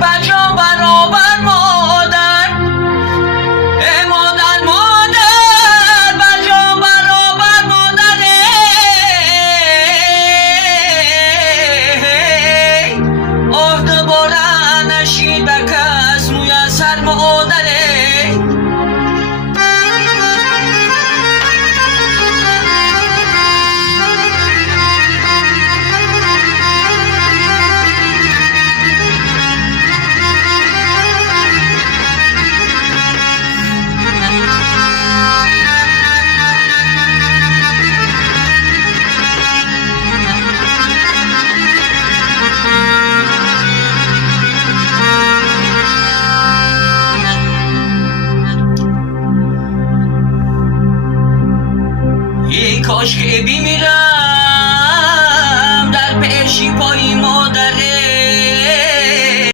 بجا برابر مادر، مادر مادر بجا برابر مادر، عهد بردن نشید به کس میسر مادره. ای کاش که بمیرم